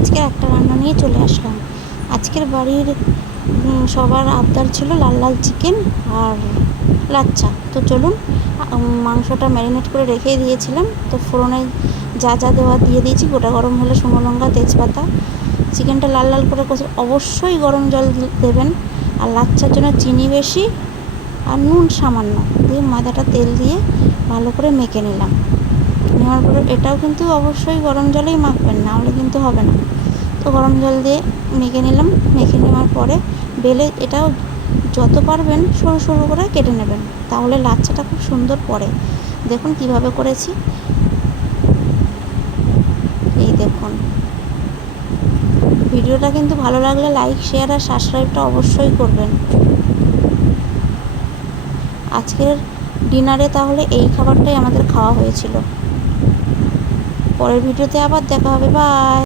আজকে একটা রান্না নিয়ে চলে আসলাম। আজকের বাড়ির সবার আবদার ছিল লাল লাল চিকেন আর লাচ্চা। তো চলুন, মাংসটা ম্যারিনেট করে রেখে দিয়েছিলাম, তো ফোড়নে যা যা দেওয়া দিয়ে দিয়েছি। গোটা গরম হলে শুকনো লঙ্কা, তেজপাতা। চিকেনটা লাল লাল করে কষে অবশ্যই গরম জল দেবেন। আর লাচ্চার জন্য চিনি বেশি আর নুন সামান্য দিয়ে মাথাটা তেল দিয়ে ভালো করে মেখে নিলাম। নেওয়ার পরে এটাও কিন্তু অবশ্যই গরম জলেই মাখবেন, না হলে কিন্তু হবে না। তো গরম জল দিয়ে মেখে নিলাম। মেখে নেওয়ার পরে বেলে এটাও যত পারবেন সরু সরু করে কেটে নেবেন, তাহলে লাচ্চাটা খুব সুন্দর পড়ে। দেখুন কিভাবে করেছি, এই দেখুন। ভিডিওটা কিন্তু ভালো লাগলে লাইক, শেয়ার আর সাবস্ক্রাইবটা অবশ্যই করবেন। আজকের ডিনারে তাহলে এই খাবারটাই আমাদের খাওয়া হয়েছিল। পরের ভিডিওতে আবার দেখা হবে, বাই।